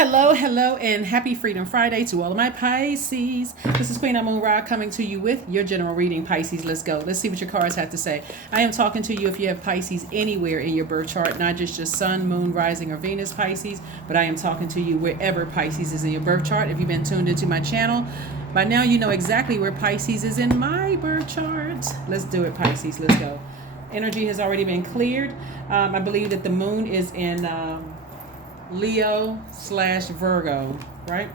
Hello, and happy Freedom Friday to all of my Pisces. This is Queen Amun Ra coming to you with your general reading, Pisces. Let's go. Let's see what your cards have to say. I am talking to you if you have Pisces anywhere in your birth chart, not just your sun, moon, rising, or Venus Pisces, but I am talking to you wherever Pisces is in your birth chart. If you've been tuned into my channel, by now you know exactly where Pisces is in my birth chart. Let's do it, Pisces. Let's go. Energy has already been cleared. I believe that the moon is in Leo/Virgo, right?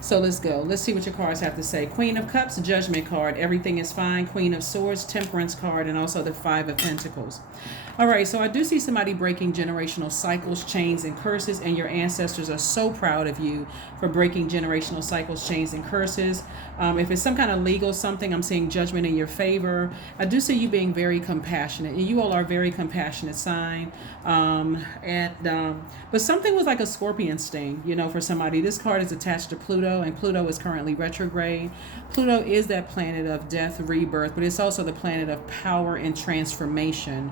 So let's go. Let's see what your cards have to say. Queen of Cups, Judgment card. Everything is fine. Queen of Swords, Temperance card, and also the Five of Pentacles. All right, so I do see somebody breaking generational cycles, chains, and curses, and your ancestors are so proud of you for breaking generational cycles, chains, and curses. If it's some kind of legal something, I'm seeing judgment in your favor. I do see you being very compassionate, and you all are a very compassionate sign. But something was like a scorpion sting, for somebody. This card is attached to Pluto, and Pluto is currently retrograde. Pluto is that planet of death, rebirth, but it's also the planet of power and transformation.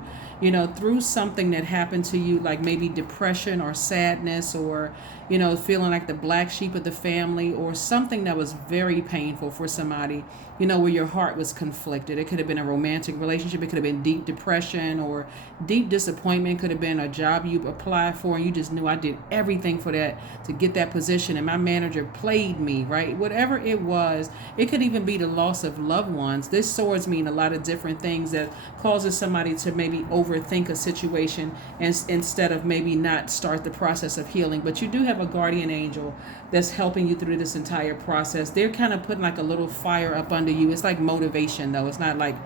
Through something that happened to you, like maybe depression or sadness, or feeling like the black sheep of the family, or something that was very painful for somebody, where your heart was conflicted. It could have been a romantic relationship. It could have been deep depression or deep disappointment. It could have been a job you applied for and you just knew, I did everything for that to get that position and my manager played me, right? Whatever it was, it could even be the loss of loved ones. This swords mean a lot of different things that causes somebody to maybe overthink a situation and instead of maybe not start the process of healing. But you do have a guardian angel that's helping you through this entire process. They're kind of putting like a little fire up under you. It's like motivation, though. It's not like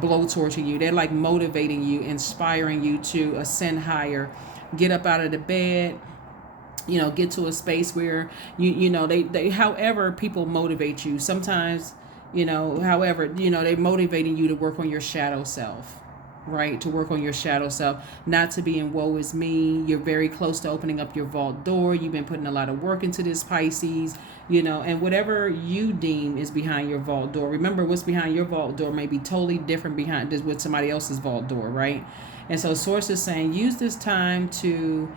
blowtorching you. They're like motivating you, inspiring you to ascend higher, get up out of the bed, get to a space where they however people motivate you. Sometimes, however, they're motivating you to work on your shadow self. Right, to work on your shadow self, not to be in woe is me. You're very close to opening up your vault door. You've been putting a lot of work into this, Pisces, and whatever you deem is behind your vault door. Remember, what's behind your vault door may be totally different behind this with somebody else's vault door, right? And so Source is saying use this time to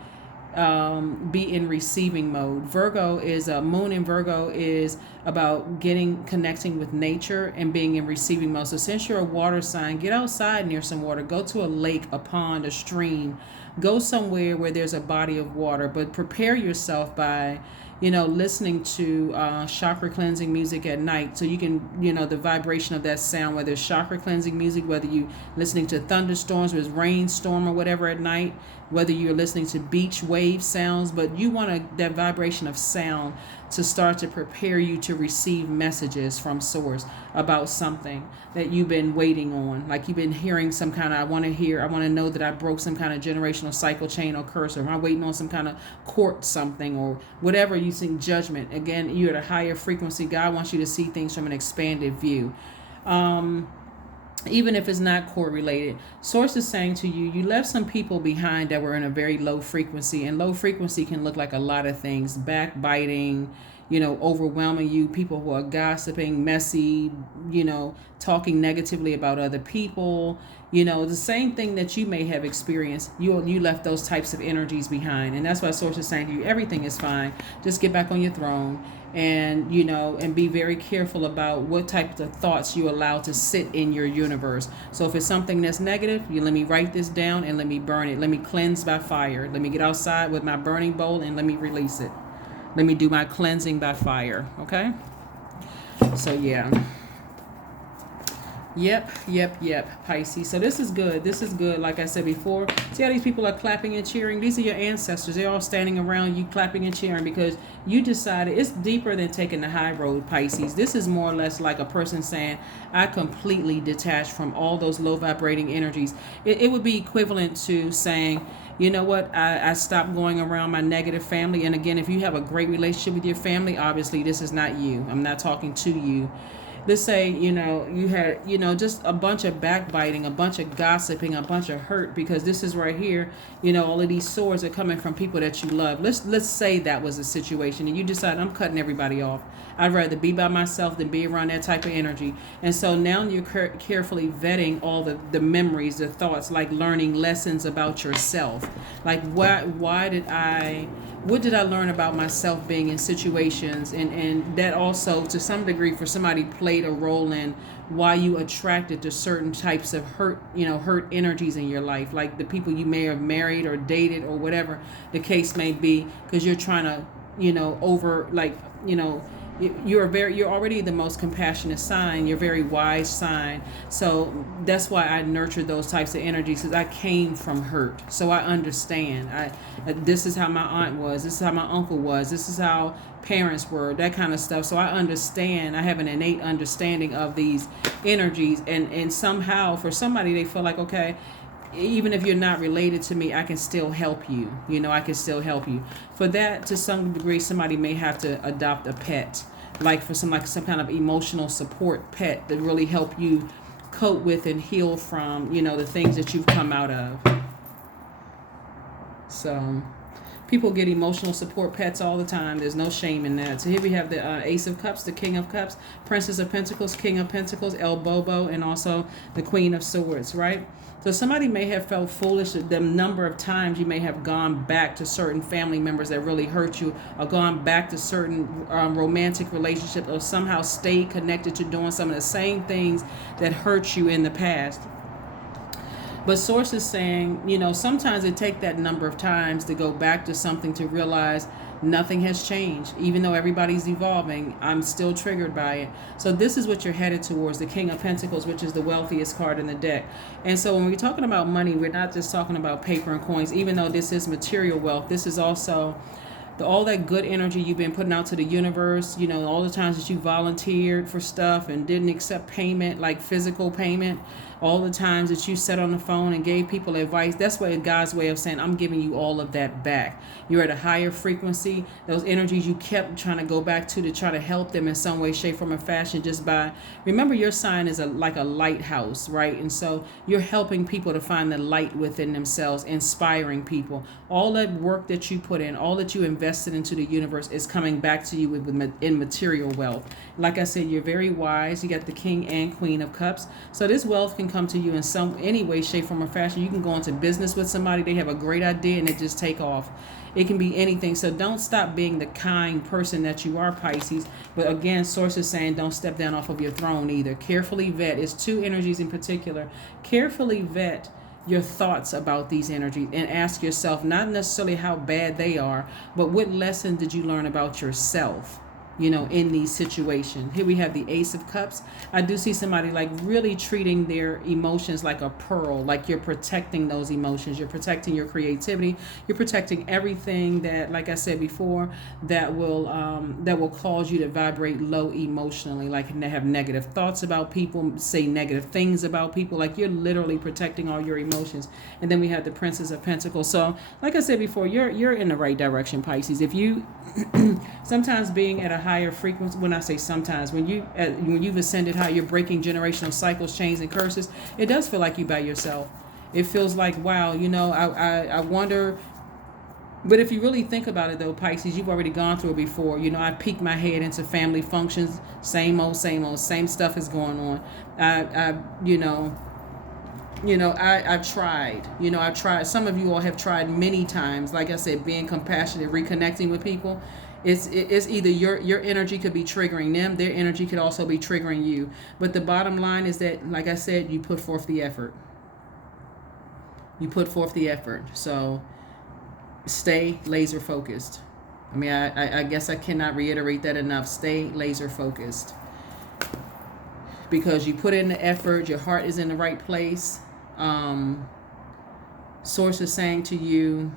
be in receiving mode. Virgo is moon in Virgo is about connecting with nature and being in receiving mode. So since you're a water sign, get outside near some water. Go to a lake, a pond, a stream. Go somewhere where there's a body of water, but prepare yourself by listening to chakra cleansing music at night, so you can, the vibration of that sound, whether it's chakra cleansing music, whether you listening to thunderstorms, whether it's rainstorm or whatever at night, whether you're listening to beach wave sounds, but you want that vibration of sound to start to prepare you to receive messages from source about something that you've been waiting on. Like you've been hearing some kind of, I want to know that I broke some kind of generational cycle, chain, or curse, or am I waiting on some kind of court something, or whatever you think, judgment. Again, you're at a higher frequency. God wants you to see things from an expanded view. Even if it's not court related. Source is saying to you, you left some people behind that were in a very low frequency, and low frequency can look like a lot of things: backbiting, overwhelming you, people who are gossiping, messy, talking negatively about other people, the same thing that you may have experienced. You left those types of energies behind, and that's why Source is saying to you, everything is fine. Just get back on your throne, and and be very careful about what types of thoughts you allow to sit in your universe. So if it's something that's negative, you let me write this down and let me burn it. Let me cleanse by fire. Let me get outside with my burning bowl and let me release it. Let me do my cleansing by fire. Okay? So yeah. Yep, Pisces. So this is good. This is good. Like I said before, see how these people are clapping and cheering? These are your ancestors. They're all standing around you clapping and cheering because you decided. It's deeper than taking the high road, Pisces. This is more or less like a person saying, I completely detached from all those low vibrating energies. It would be equivalent to saying, you know what, I stopped going around my negative family. And again, if you have a great relationship with your family, obviously this is not you. I'm not talking to you. Let's say, you had, just a bunch of backbiting, a bunch of gossiping, a bunch of hurt, because this is right here, all of these swords are coming from people that you love. Let's say that was a situation and you decide, I'm cutting everybody off. I'd rather be by myself than be around that type of energy. And so now you're carefully vetting all the memories, the thoughts, like learning lessons about yourself. Like, why did I what did I learn about myself being in situations, and that also to some degree for somebody played a role in why you attracted to certain types of hurt energies in your life, like the people you may have married or dated or whatever the case may be, because you're trying to over, like, you're already the most compassionate sign. You're a very wise sign. So that's why I nurture those types of energies, because I came from hurt. So I understand. This is how my aunt was. This is how my uncle was. This is how parents were, that kind of stuff. So I understand. I have an innate understanding of these energies. And somehow for somebody, they feel like, okay, even if you're not related to me, I can still help you. I can still help you. For that, to some degree, somebody may have to adopt a pet, like for some kind of emotional support pet that really help you cope with and heal from, the things that you've come out of. So people get emotional support pets all the time. There's no shame in that. So here we have the Ace of Cups, the King of Cups, Princess of Pentacles, King of Pentacles, El Bobo, and also the Queen of Swords, right? So somebody may have felt foolish the number of times you may have gone back to certain family members that really hurt you, or gone back to certain romantic relationships, or somehow stayed connected to doing some of the same things that hurt you in the past. But source is saying, sometimes it takes that number of times to go back to something to realize nothing has changed. Even though everybody's evolving, I'm still triggered by it. So this is what you're headed towards, the King of Pentacles, which is the wealthiest card in the deck. And so when we're talking about money, we're not just talking about paper and coins. Even though this is material wealth, this is also all that good energy you've been putting out to the universe, all the times that you volunteered for stuff and didn't accept payment, like physical payment, all the times that you sat on the phone and gave people advice. That's what God's way of saying, I'm giving you all of that back. You're at a higher frequency. Those energies you kept trying to go back to try to help them in some way, shape, form, or fashion, just by, remember your sign is like a lighthouse, right? And so you're helping people to find the light within themselves, inspiring people. All that work that you put in, all that you invested into the universe is coming back to you in material wealth. Like I said, you're very wise. You got the King and Queen of Cups. So this wealth can come to you in any way, shape, form, or fashion. You can go into business with somebody. They have a great idea and it just take off. It can be anything. So don't stop being the kind person that you are, Pisces. But again, source is saying don't step down off of your throne either. Carefully vet. It's two energies in particular. Carefully vet your thoughts about these energies and ask yourself not necessarily how bad they are, but what lesson did you learn about yourself, in these situations. Here we have the Ace of Cups. I do see somebody like really treating their emotions like a pearl, like you're protecting those emotions. You're protecting your creativity. You're protecting everything that, like I said before, that will cause you to vibrate low emotionally, like have negative thoughts about people, say negative things about people, like you're literally protecting all your emotions. And then we have the Princess of Pentacles. So like I said before, you're in the right direction, Pisces. If you sometimes being at a higher frequency, when I say sometimes, when you've ascended high, you're breaking generational cycles, chains, and curses. It does feel like you by yourself. It feels like, wow, I wonder. But if you really think about it, though, Pisces, you've already gone through it before. I peek my head into family functions, same same stuff is going on. I've tried. I've tried. Some of you all have tried many times. Like I said, being compassionate, reconnecting with people. It's either your energy could be triggering them, their energy could also be triggering you. But the bottom line is that, like I said, you put forth the effort. You put forth the effort. So stay laser focused. I mean, I guess I cannot reiterate that enough. Stay laser focused. Because you put in the effort, your heart is in the right place. Source is saying to you,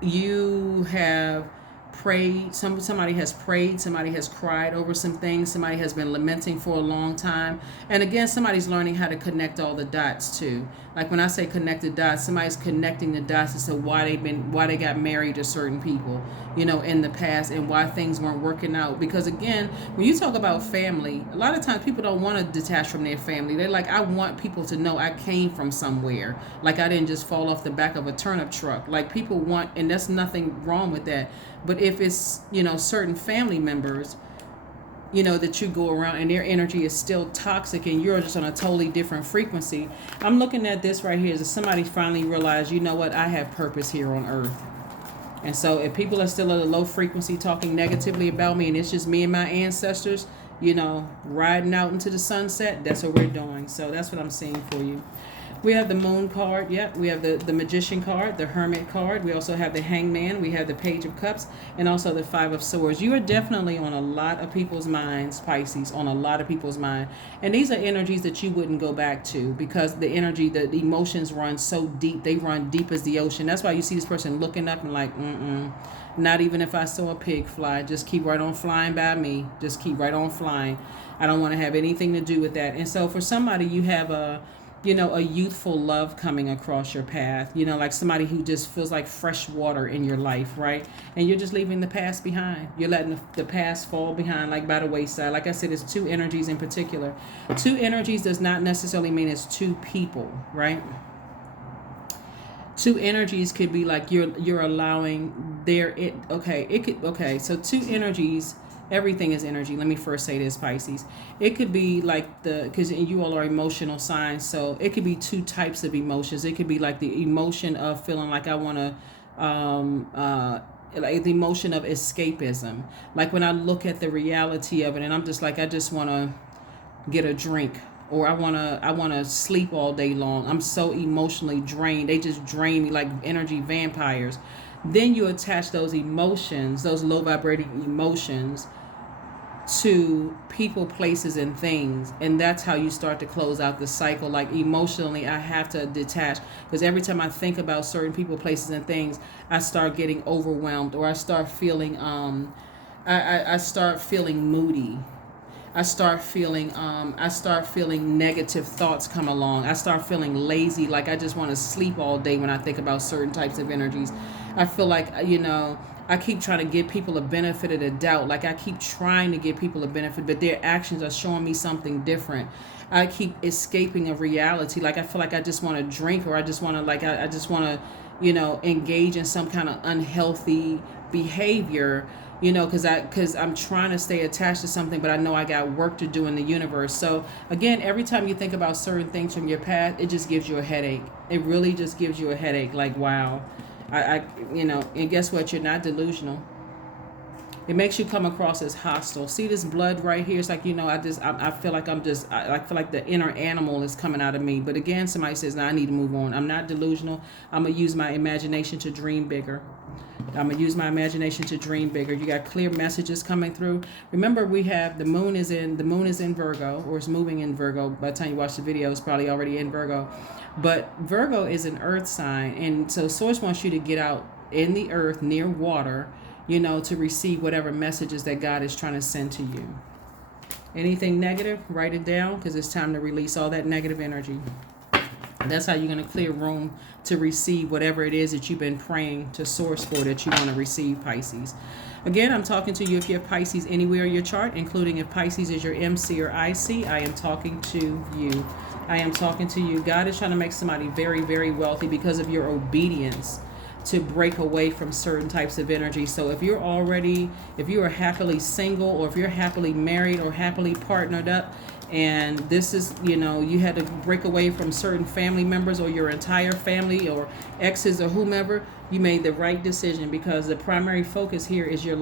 you have prayed, somebody has prayed, somebody has cried over some things, somebody has been lamenting for a long time. And again, somebody's learning how to connect all the dots too. Like when I say connect the dots, somebody's connecting the dots as to why they got married to certain people, in the past, and why things weren't working out. Because again, when you talk about family, a lot of times people don't want to detach from their family. They're like, I want people to know I came from somewhere. Like I didn't just fall off the back of a turnip truck. Like people want, and there's nothing wrong with that. But if it's, certain family members, you know, that you go around and their energy is still toxic and you're just on a totally different frequency. I'm looking at this right here as if somebody finally realized, you know what, I have purpose here on earth. And so if people are still at a low frequency talking negatively about me and it's just me and my ancestors, you know, riding out into the sunset, that's what we're doing. So that's what I'm seeing for you. We have the Moon card. Yep. We have the Magician card, the Hermit card. We also have the Hangman. We have the Page of Cups and also the Five of Swords. You are definitely on a lot of people's minds, Pisces, on a lot of people's mind. And these are energies that you wouldn't go back to because the energy, the emotions run so deep. They run deep as the ocean. That's why you see this person looking up and like, not even if I saw a pig fly, just keep right on flying by me. Just keep right on flying. I don't want to have anything to do with that. And so for somebody, you have a youthful love coming across your path, like somebody who just feels like fresh water in your life, right? And you're just leaving the past behind. You're letting the past fall behind, like by the wayside. Like I said, it's two energies in particular. Two energies does not necessarily mean it's two people, right? Two energies could be like you're allowing so two energies. Everything is energy. Let me first say this, Pisces. It could be like because you all are emotional signs, so it could be two types of emotions. It could be like the emotion of feeling like I want to, like the emotion of escapism. Like when I look at the reality of it, and I'm just like, I just want to get a drink, or I wanna sleep all day long. I'm so emotionally drained. They just drain me like energy vampires. Then you attach those emotions, those low vibrating emotions, to people, places, and things. And that's how you start to close out the cycle. Like emotionally, I have to detach because every time I think about certain people, places, and things, I start getting overwhelmed, or I start feeling I start feeling moody. I start feeling negative thoughts come along. I start feeling lazy, like I just want to sleep all day when I think about certain types of energies. I feel like, I keep trying to give people a benefit of the doubt. Like I keep trying to give people a benefit, but their actions are showing me something different. I keep escaping a reality. Like I feel like I just want to drink, or I just want to I just want to, engage in some kind of unhealthy behavior, because I'm trying to stay attached to something, but I know I got work to do in the universe. So again, every time you think about certain things from your past, it just gives you a headache. It really just gives you a headache. Like, wow. And guess what? You're not delusional. It makes you come across as hostile. See this blood right here? It's like, I feel like I feel like the inner animal is coming out of me. But again, somebody says, no, I need to move on. I'm not delusional. I'm going to use my imagination to dream bigger. I'm going to use my imagination to dream bigger. You got clear messages coming through. Remember, we have the moon is in Virgo, or it's moving in Virgo. By the time you watch the video, it's probably already in Virgo. But Virgo is an earth sign. And so Source wants you to get out in the earth near water, to receive whatever messages that God is trying to send to you. Anything negative, write it down, because it's time to release all that negative energy. That's how you're going to clear room to receive whatever it is that you've been praying to Source for, that you want to receive, Pisces. Again, I'm talking to you if you have Pisces anywhere in your chart, including if Pisces is your MC or IC. I am talking to you. I am talking to you. God is trying to make somebody very, very wealthy because of your obedience to break away from certain types of energy. So if you are happily single, or if you're happily married or happily partnered up, and this is, you had to break away from certain family members or your entire family or exes or whomever, you made the right decision, because the primary focus here is you've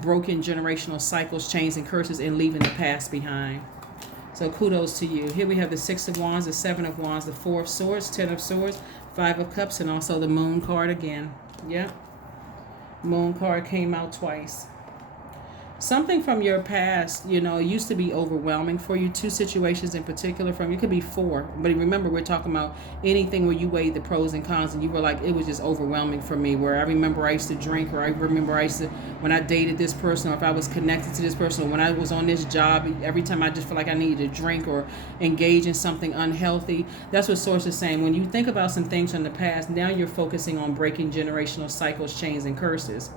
broken generational cycles, chains, and curses, and leaving the past behind. So kudos to you. Here we have the Six of Wands, the Seven of Wands, the Four of Swords, Ten of Swords, Five of Cups, and also the Moon card again. Yep. Moon card came out twice. Something from your past, used to be overwhelming for you. Two situations in particular it could be four. But remember, we're talking about anything where you weighed the pros and cons and you were like, it was just overwhelming for me. Where I remember I used to drink, or I remember when I dated this person, or if I was connected to this person, or when I was on this job, every time I just feel like I needed to drink or engage in something unhealthy. That's what Source is saying. When you think about some things from the past, now you're focusing on breaking generational cycles, chains, and curses.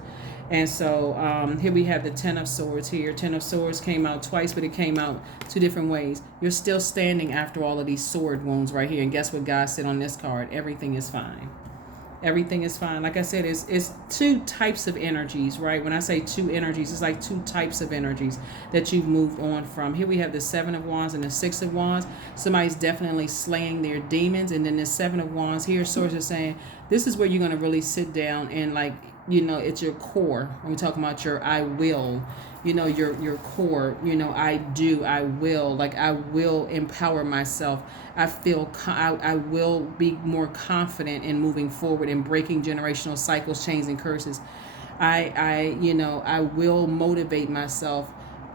And so here we have the Ten of Swords here. Ten of Swords came out twice, but it came out two different ways. You're still standing after all of these sword wounds right here. And guess what God said on this card? Everything is fine. Everything is fine. Like I said, it's two types of energies, right? When I say two energies, it's like two types of energies that you've moved on from. Here we have the Seven of Wands and the Six of Wands. Somebody's definitely slaying their demons. And then the Seven of Wands here, Source is saying, this is where you're going to really sit down and, like, you know, it's your core. When we're talking about your I will, you know, your core, you know, I do, I will, like, I will empower myself. I feel, I will be more confident in moving forward and breaking generational cycles, chains, and curses. You know, I will motivate myself.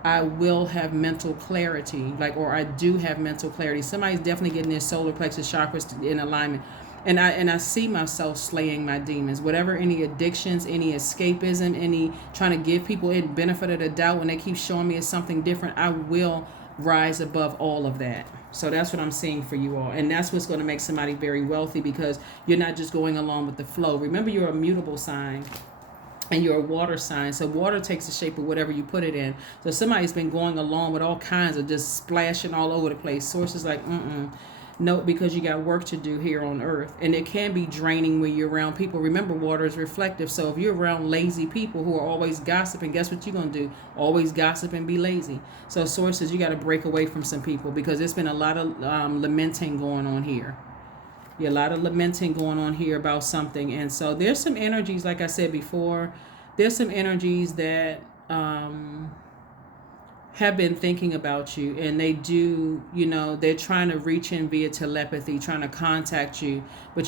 I will have mental clarity, like, or I do have mental clarity. Somebody's definitely getting their solar plexus chakras in alignment. And I see myself slaying my demons. Whatever, any addictions, any escapism, any trying to give people a benefit of the doubt when they keep showing me it's something different, I will rise above all of that. So that's what I'm seeing for you all. And that's what's going to make somebody very wealthy, because you're not just going along with the flow. Remember, you're a mutable sign. And you're a water sign. So water takes the shape of whatever you put it in. So somebody's been going along with all kinds of just splashing all over the place. Sources like, no, because you got work to do here on earth. And it can be draining when you're around people. Remember, water is reflective. So if you're around lazy people who are always gossiping, guess what you're going to do? Always gossip and be lazy. So sources, you got to break away from some people, because there's been a lot of lamenting going on here. Yeah, a lot of lamenting going on here about something. And so there's some energies, like I said before, there's some energies that have been thinking about you, and they do, you know, they're trying to reach in via telepathy, trying to contact you, but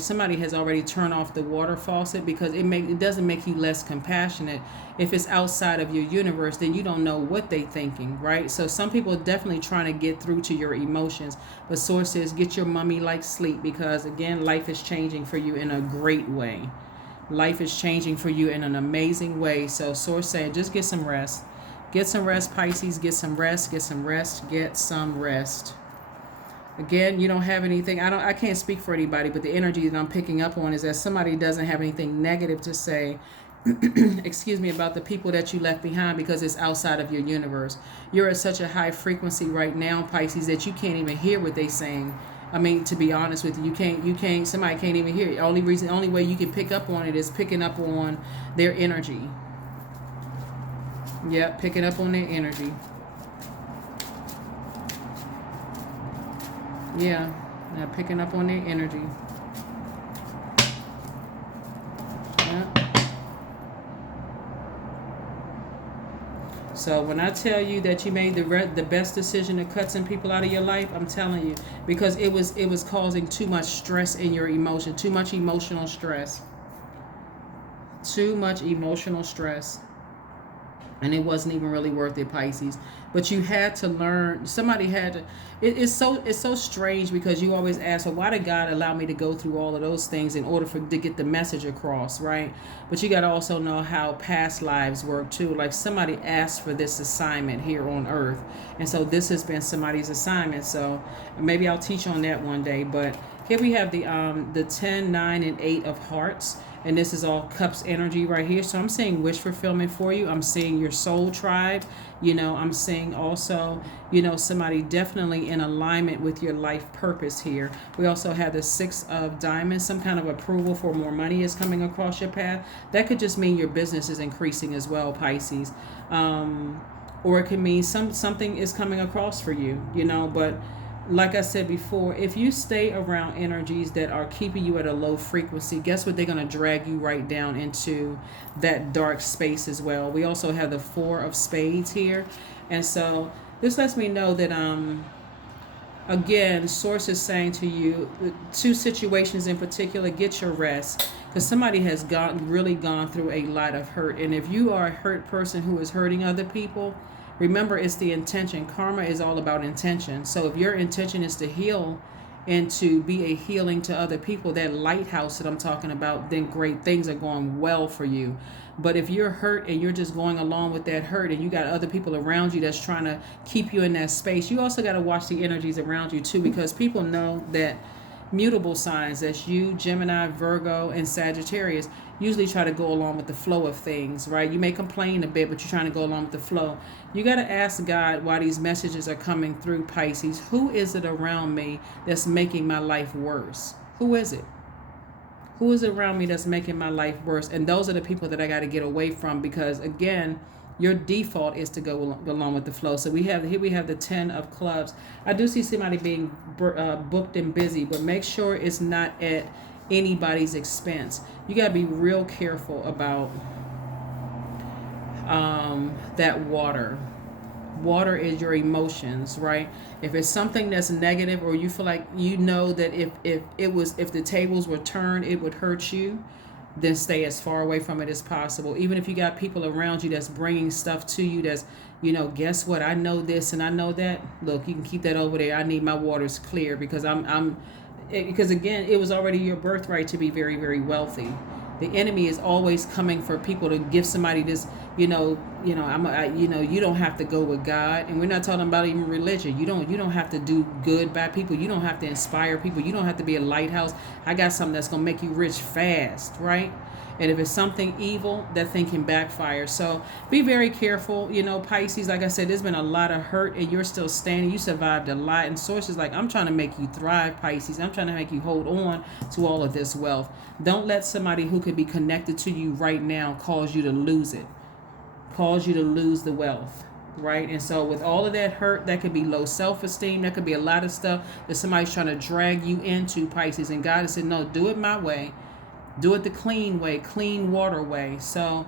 somebody has already turned off the water faucet, because it doesn't make you less compassionate. If it's outside of your universe, then you don't know what they're thinking, right? So some people are definitely trying to get through to your emotions, but Source says, get your mummy like sleep, because again, life is changing for you in a great way. Life is changing for you in an amazing way. So Source saying, just get some rest. Get some rest, Pisces. Get some rest. Get some rest. Get some rest. Again, you don't have anything. I can't speak for anybody, but the energy that I'm picking up on is that somebody doesn't have anything negative to say, excuse me, about the people that you left behind, because it's outside of your universe. You're at such a high frequency right now, Pisces, that you can't even hear what they're saying. I mean, to be honest with you, somebody can't even hear it. Only way you can pick up on it is picking up on their energy. Yep, picking up on their energy. Yeah, now picking up on their energy. Yep. So when I tell you that you made the best decision to cut some people out of your life, I'm telling you, because it was causing too much stress in your emotion, too much emotional stress. Too much emotional stress. And it wasn't even really worth it, Pisces. But you had to learn. Somebody had to. It's so strange, because you always ask, well, why did God allow me to go through all of those things in order to get the message across, right? But you got to also know how past lives work too. Like, somebody asked for this assignment here on Earth, and so this has been somebody's assignment. So maybe I'll teach on that one day. But here we have the 10, 9, and 8 of hearts. And this is all cups energy right here. So I'm seeing wish fulfillment for you. I'm seeing your soul tribe. You know, I'm seeing also, you know, somebody definitely in alignment with your life purpose here. We also have the 6 of diamonds. Some kind of approval for more money is coming across your path. That could just mean your business is increasing as well, Pisces. Or it could mean something is coming across for you, you know, but like I said before, if you stay around energies that are keeping you at a low frequency, guess what? They're going to drag you right down into that dark space as well. We also have the 4 of spades here. And so this lets me know that, again, Source is saying to you, 2 situations in particular, get your rest. Because somebody has really gone through a lot of hurt. And if you are a hurt person who is hurting other people, remember, it's the intention. Karma is all about intention. So if your intention is to heal and to be a healing to other people, that lighthouse that I'm talking about, then great things are going well for you. But if you're hurt and you're just going along with that hurt, and you got other people around you that's trying to keep you in that space, you also got to watch the energies around you too, because people know that mutable signs, that's you, Gemini, Virgo, and Sagittarius, usually try to go along with the flow of things, right? You may complain a bit, but you're trying to go along with the flow. You got to ask God why these messages are coming through, Pisces. Who is it around me that's making my life worse? Who is it? Who is around me that's making my life worse? And those are the people that I got to get away from, because again, your default is to go along with the flow. So we have the 10 of clubs. I do see somebody being booked and busy, but make sure it's not at anybody's expense. You got to be real careful about that water. Water is your emotions, right? If it's something that's negative, or you feel like you know that if the tables were turned, it would hurt you, then stay as far away from it as possible. Even if you got people around you that's bringing stuff to you that's, guess what? I know this and I know that. Look, you can keep that over there. I need my waters clear, because because again, it was already your birthright to be very, very wealthy. The enemy is always coming for people to give somebody this, you don't have to go with God, and we're not talking about even religion. You don't have to do good by people. You don't have to inspire people. You don't have to be a lighthouse. I got something that's gonna make you rich fast, right? And if it's something evil, that thing can backfire. So be very careful. Pisces, like I said, there's been a lot of hurt and you're still standing. You survived a lot. And sources like, I'm trying to make you thrive, Pisces. I'm trying to make you hold on to all of this wealth. Don't let somebody who could be connected to you right now cause you to lose it. Cause you to lose the wealth. Right? And so with all of that hurt, that could be low self-esteem. That could be a lot of stuff that somebody's trying to drag you into, Pisces. And God has said, no, do it my way. Do it the clean way, clean water way. So,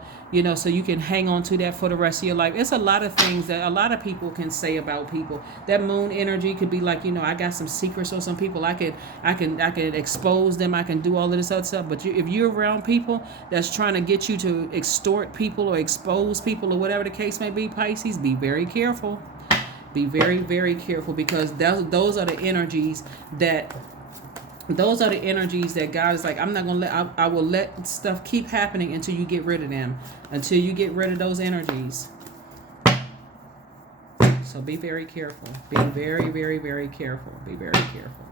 so you can hang on to that for the rest of your life. It's a lot of things that a lot of people can say about people. That moon energy could be like, I got some secrets on some people. I can expose them. I can do all of this other stuff. But if you're around people that's trying to get you to extort people or expose people or whatever the case may be, Pisces, be very careful. Be very, very careful, because those are the energies that God is like, I'm not going to I will let stuff keep happening until you get rid of them, until you get rid of those energies. So be very careful. Be very, very, very careful. Be very careful.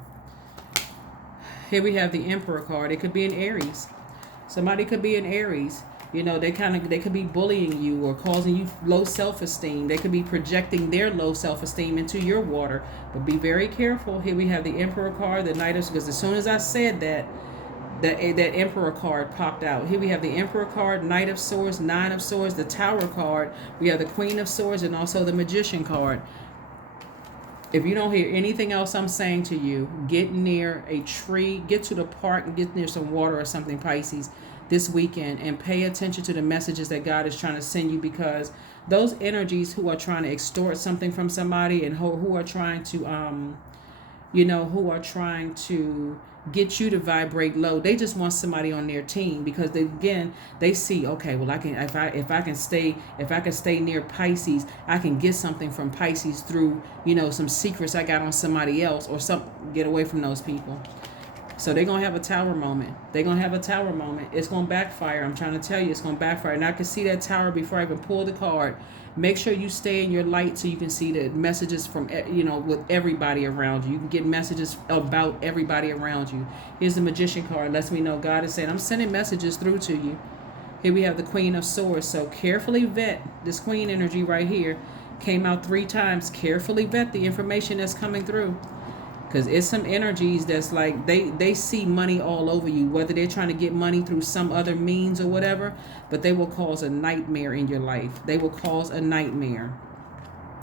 Here we have the Emperor card. It could be an Aries. Somebody could be an Aries. They could be bullying you or causing you low self-esteem. They could be projecting their low self-esteem into your water. But be very careful. Here we have the Emperor card, the Knight of, because as soon as I said that Emperor card popped out. Here we have the Emperor card, Knight of Swords, Nine of Swords, the Tower card. We have the Queen of Swords and also the Magician card. If you don't hear anything else I'm saying to you, get near a tree, get to the park and get near some water or something, Pisces, this weekend, and pay attention to the messages that God is trying to send you, because those energies who are trying to extort something from somebody and who are trying to get you to vibrate low, they just want somebody on their team, because they see, okay, well, I can, if I can stay near Pisces, I can get something from Pisces through some secrets I got on somebody else, or get away from those people. So they're going to have a tower moment. It's going to backfire. I'm trying to tell you, it's going to backfire. And I can see that tower before I even pull the card. Make sure you stay in your light so you can see the messages from, with everybody around you. You can get messages about everybody around you. Here's the Magician card. Lets me know God is saying, I'm sending messages through to you. Here we have the Queen of Swords. So carefully vet this Queen energy right here. Came out 3 times. Carefully vet the information that's coming through. Because it's some energies that's like, they see money all over you, whether they're trying to get money through some other means or whatever, but they will cause a nightmare in your life. They will cause a nightmare.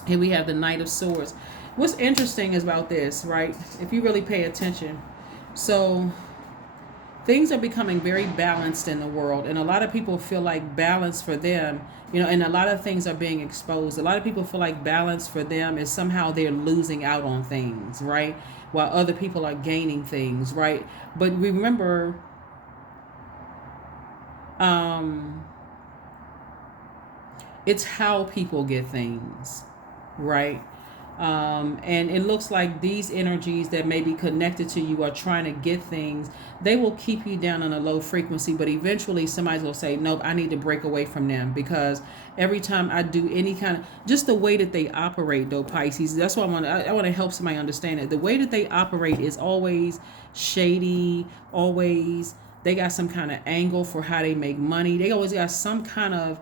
Here we have the Knight of Swords. What's interesting is about this, right? If you really pay attention. So things are becoming very balanced in the world, and a lot of people feel like balance for them, and a lot of things are being exposed. A lot of people feel like balance for them is somehow they're losing out on things, right? While other people are gaining things, right? But remember, it's how people get things, right? And it looks like these energies that may be connected to you are trying to get things. They will keep you down on a low frequency, but eventually somebody will say, nope, I need to break away from them, because every time I do any kind of, just the way that they operate though, Pisces, that's why I want to help somebody understand it. The way that they operate is always shady, always, they got some kind of angle for how they make money. They always got some kind of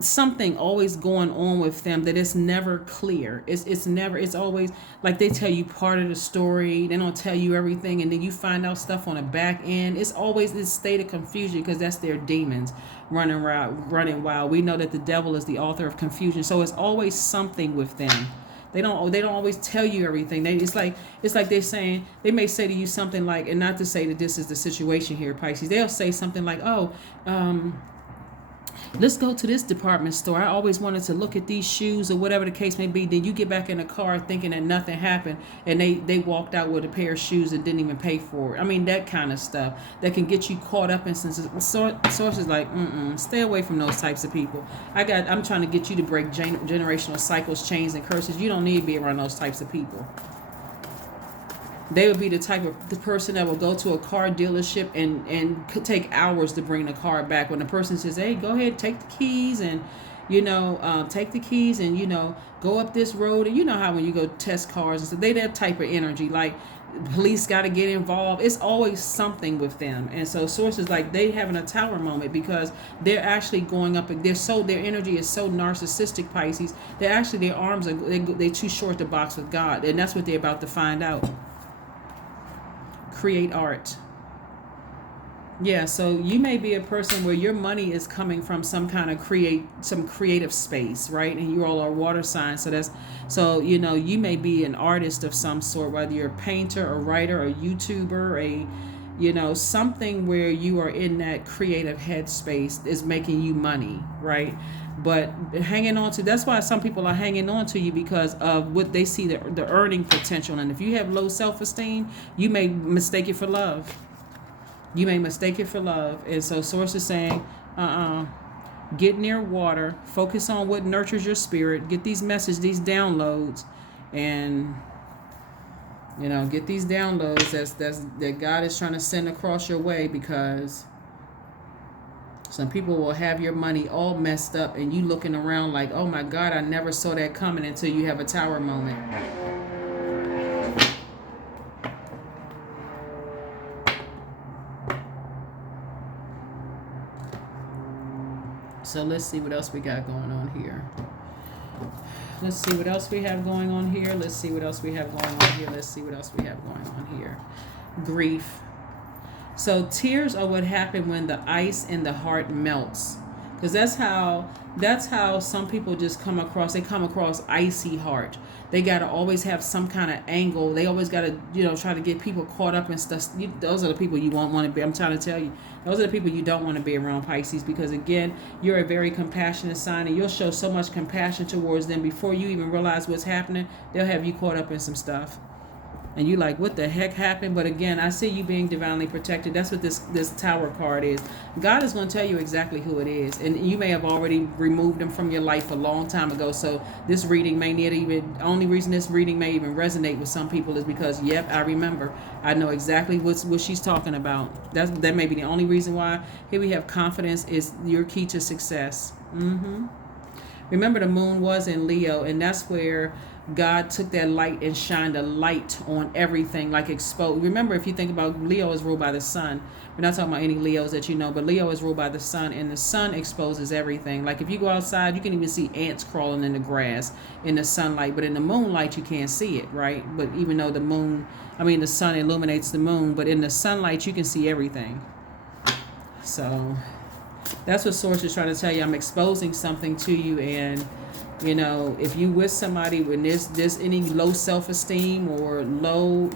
something always going on with them that it's never clear. It's never, it's always like they tell you part of the story, they don't tell you everything, and then you find out stuff on the back end. It's always this state of confusion because that's their demons running around, running wild. We know that the devil is the author of confusion, so it's always something with them. They don't always tell you everything. It's like they're saying, they may say to you something like, and not to say that this is the situation here, Pisces. They'll say something like, oh, let's go to this department store. I always wanted to look at these shoes, or whatever the case may be. Then you get back in the car thinking that nothing happened, and they walked out with a pair of shoes and didn't even pay for it. I mean, that kind of stuff that can get you caught up in sources like, stay away from those types of people. I'm trying to get you to break generational cycles, chains, and curses. You don't need to be around those types of people. They would be the person that will go to a car dealership and could take hours to bring the car back. When the person says, hey, go ahead, take the keys and, take the keys and, go up this road. And you know how when you go test cars and stuff, they that type of energy, like police got to get involved. It's always something with them. And so sources like they having a tower moment because they're actually going up, their energy is so narcissistic, Pisces. They're actually, their arms they're too short to box with God. And that's what they're about to find out. Create art. Yeah, so you may be a person where your money is coming from some kind of creative space, right? And you all are water signs, so you may be an artist of some sort, whether you're a painter, a writer, a YouTuber, something where you are in that creative headspace is making you money, right? But hanging on to, that's why some people are hanging on to you because of what they see the earning potential. And if you have low self-esteem, you may mistake it for love. And so source is saying, get near water, focus on what nurtures your spirit, get these messages, these downloads, and get these downloads that God is trying to send across your way, because some people will have your money all messed up and you looking around like, oh my God, I never saw that coming, until you have a tower moment. So let's see what else we got going on here. Let's see what else we have going on here. Grief. So tears are what happen when the ice in the heart melts, because that's how some people just come across icy heart. They got to always have some kind of angle. They always got to try to get people caught up in stuff. Those are the people you won't want to be. I'm trying to tell you, those are the people you don't want to be around, Pisces, because again, you're a very compassionate sign, and you'll show so much compassion towards them before you even realize what's happening. They'll have you caught up in some stuff. And you like, what the heck happened? But again, I see you being divinely protected. That's what this tower card is. God is going to tell you exactly who it is. And you may have already removed them from your life a long time ago. So this reading only reason this reading may even resonate with some people is because, yep, I remember. I know exactly what she's talking about. That may be the only reason why. Here we have confidence is your key to success. Remember, the moon was in Leo, and that's where God took that light and shined a light on everything, like exposed. Remember, if you think about, Leo is ruled by the sun. We're not talking about any Leos that you know, but Leo is ruled by the sun, and the sun exposes everything. Like if you go outside, you can even see ants crawling in the grass in the sunlight, but in the moonlight, you can't see it, right? But even though the sun illuminates the moon, but in the sunlight, you can see everything. So that's what Source is trying to tell you. I'm exposing something to you, and if you with somebody when there's any low self-esteem or low,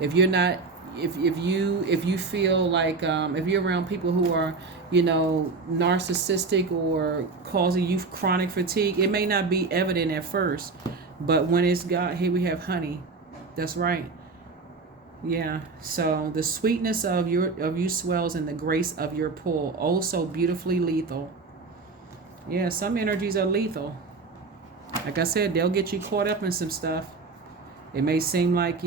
if you're not, if you feel like if you're around people who are narcissistic or causing you chronic fatigue, it may not be evident at first, but when it's God, here we have honey. That's right. Yeah, so the sweetness of you swells, and the grace of your pull, also beautifully lethal. Yeah, some energies are lethal. Like I said, they'll get you caught up in some stuff. It may seem like,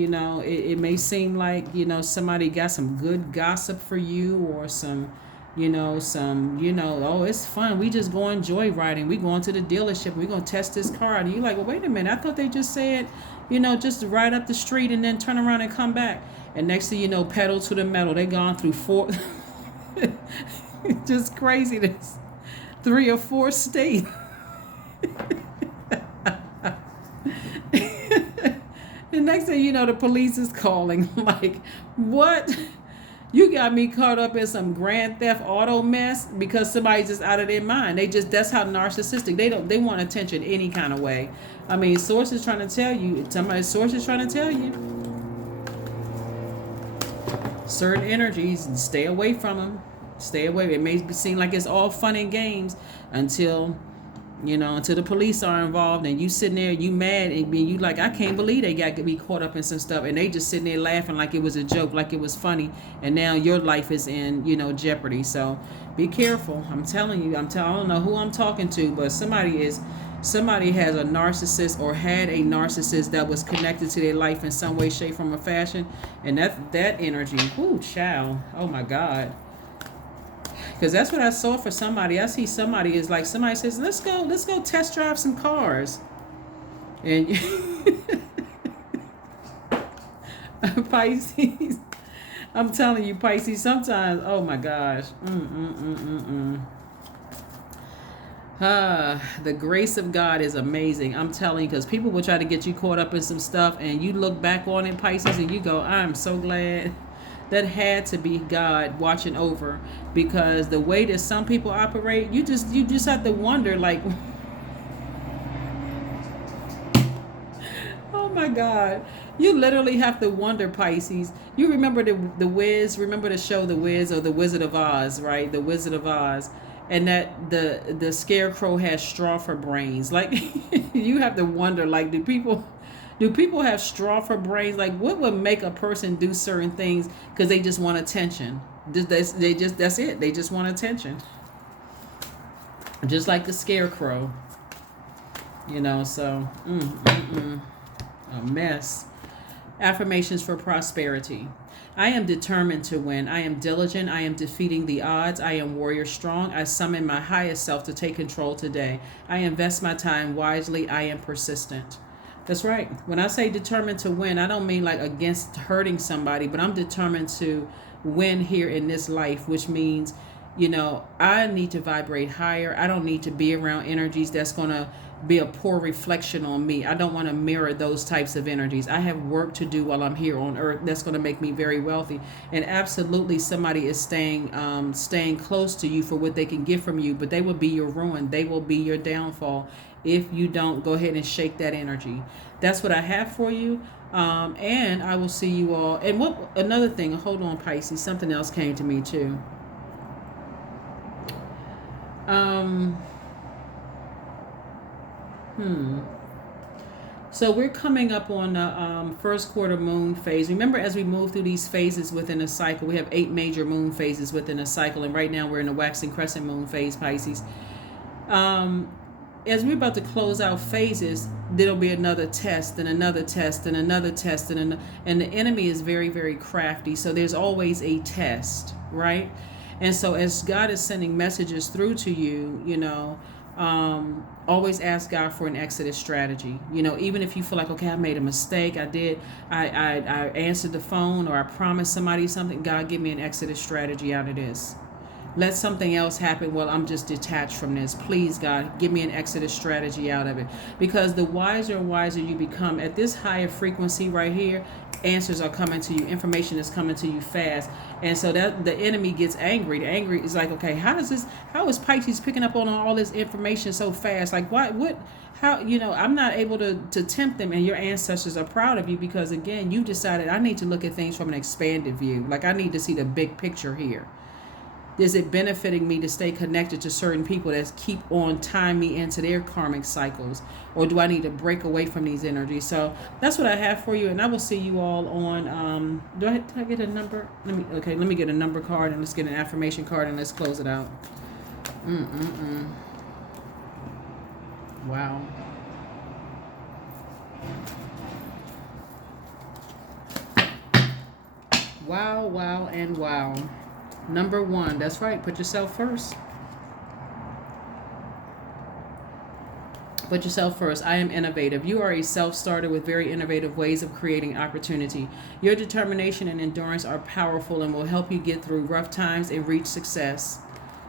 somebody got some good gossip for you, or some, oh, it's fun. We just going joyriding. We going to the dealership. We going to test this car out. And you're like, well, wait a minute. I thought they just said, just to ride up the street and then turn around and come back. And next thing you know, pedal to the metal. They gone through 4, just craziness. 3 or 4 states. The next thing you know, the police is calling. Like, what? You got me caught up in some grand theft auto mess because somebody's just out of their mind. That's how narcissistic. They want attention any kind of way. I mean, source is trying to tell you. Somebody's source is trying to tell you. Certain energies, stay away from them. Stay away. It may seem like it's all fun and games until the police are involved and you sitting there, you mad, and you like, I can't believe they got to be caught up in some stuff, and they just sitting there laughing like it was a joke, like it was funny, and now your life is in, jeopardy. So be careful. I'm telling you, I don't know who I'm talking to, but somebody has a narcissist or had a narcissist that was connected to their life in some way, shape, form, or fashion, and that energy, whoo, child, oh my God. Because that's what I saw for somebody. I see somebody is like, somebody says, let's go test drive some cars. And Pisces, I'm telling you, Pisces, sometimes, oh my gosh. The grace of God is amazing. I'm telling you, because people will try to get you caught up in some stuff, and you look back on it, Pisces, and you go, I'm so glad. That had to be God watching over, because the way that some people operate, you just have to wonder, like, oh my God, you literally have to wonder, Pisces. You remember the Wiz? Remember the show The Wiz, or The Wizard of Oz, right? The Wizard of Oz, and that the scarecrow has straw for brains. Like, you have to wonder, like, do people have straw for brains? Like, what would make a person do certain things because they just want attention? That's it. They just want attention. Just like the scarecrow. So, a mess. Affirmations for prosperity. I am determined to win. I am diligent. I am defeating the odds. I am warrior strong. I summon my highest self to take control today. I invest my time wisely. I am persistent. That's right. When I say determined to win, I don't mean like against hurting somebody, but I'm determined to win here in this life, which means, I need to vibrate higher. I don't need to be around energies that's going to be a poor reflection on me. I don't want to mirror those types of energies. I have work to do while I'm here on earth that's going to make me very wealthy. And absolutely somebody is staying close to you for what they can get from you, but they will be your ruin. They will be your downfall if you don't go ahead and shake that energy. That's what I have for you. And I will see you all. And another thing, hold on, Pisces, something else came to me too. So we're coming up on the first quarter moon phase. Remember, as we move through these phases within a cycle, we have 8 major moon phases within a cycle. And right now we're in the waxing crescent moon phase, Pisces. As we're about to close out phases, there'll be another test and another test and another test. And the enemy is very, very crafty. So there's always a test, right? And so as God is sending messages through to you, always ask God for an exit strategy. Even if you feel like, okay, I made a mistake, I answered the phone, or I promised somebody something, God, give me an exit strategy out of this. Let something else happen while I'm just detached from this. Please, God, give me an exit strategy out of it. Because the wiser and wiser you become at this higher frequency right here, answers are coming to you. Information is coming to you fast. And so that the enemy gets angry. The angry is like, okay, how is Pisces picking up on all this information so fast? Like, how, I'm not able to tempt them, and your ancestors are proud of you because, again, you decided I need to look at things from an expanded view. Like, I need to see the big picture here. Is it benefiting me to stay connected to certain people that keep on tying me into their karmic cycles? Or do I need to break away from these energies? So that's what I have for you. And I will see you all on, do I get a number? Let me get a number card, and let's get an affirmation card, and let's close it out. Wow. Wow, wow, and wow. Number 1, that's right, put yourself first. Put yourself first. I am innovative. You are a self-starter with very innovative ways of creating opportunity. Your determination and endurance are powerful and will help you get through rough times and reach success.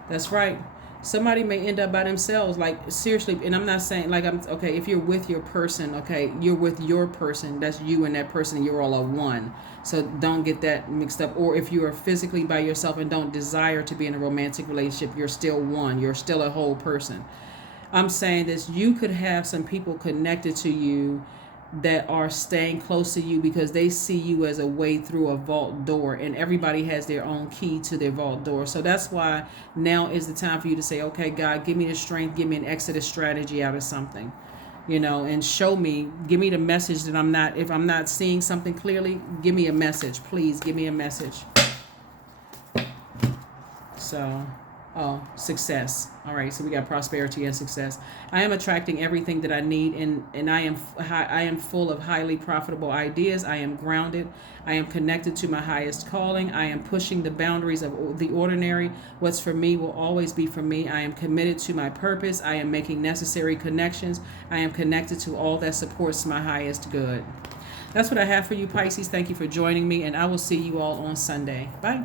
That's right. Somebody may end up by themselves, like seriously. And I'm not saying like I'm okay. If you're with your person, okay, you're with your person. That's you and that person. You're all a one. So don't get that mixed up. Or if you are physically by yourself and don't desire to be in a romantic relationship, you're still one. You're still a whole person. I'm saying this, you could have some people connected to you that are staying close to you because they see you as a way through a vault door, and everybody has their own key to their vault door. So that's why now is the time for you to say, okay, God, give me the strength, give me an exodus strategy out of something, and show me, give me the message that if I'm not seeing something clearly, give me a message, please give me a message. So success. All right, so we got prosperity and success. I am attracting everything that I need, and I am full of highly profitable ideas. I am grounded. I am connected to my highest calling. I am pushing the boundaries of the ordinary. What's for me will always be for me. I am committed to my purpose. I am making necessary connections. I am connected to all that supports my highest good. That's what I have for you, Pisces. Thank you for joining me, and I will see you all on Sunday. Bye.